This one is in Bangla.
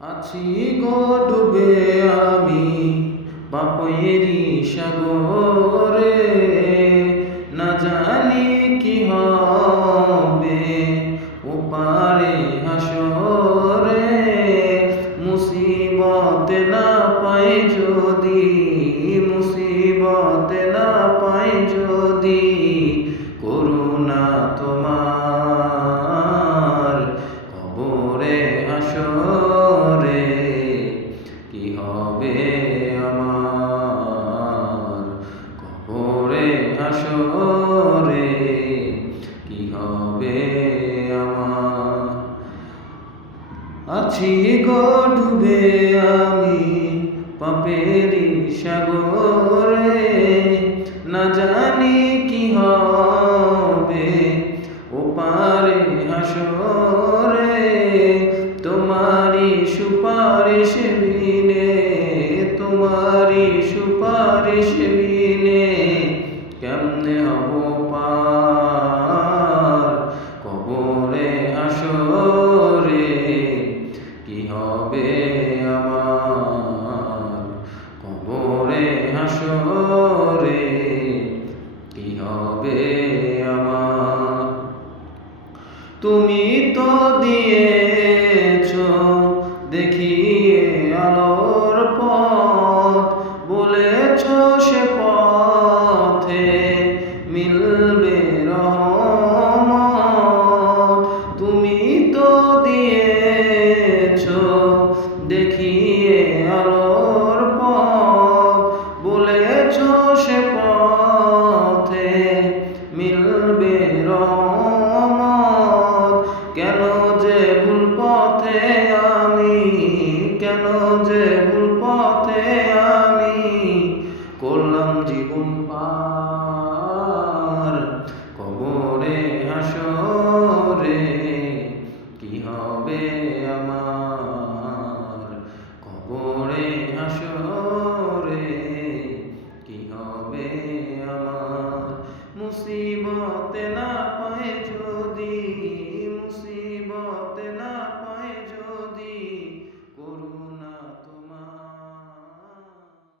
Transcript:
আছি গো ডুবে আমি পাপেরই সাগরে, না জানি কি হবে ওপারে হাসরে। মুসিবত না পাই যদি, মুসিবত না পাই যদি, করুণা তোমার কবরে হাসরে। কি হবে আমার কবরে হাসরে, কি হবে আমার। আছি গো ডুবে আমি পাপেরই সাগরে, না জানি কি হবে ওপারে হাসরে। তোমারি সুপারিশ বিনে, তোমারি সুপারিশ বিনে কেমনে হব পার কবরে হাসরে। কি হবে আমার কবরে হাসরে, কি হবে আমার। তুমি তো দিয়েছো দেখিয়ে আলোর পথ, বলেছো সে পথে মিলবে রহমত। তুমি তো দিয়েছো দেখিয়ে আলোর পথ, বলেছো সে পথে মিলবে রহমত। কেন যে ভুল পথে আমি, কেন যে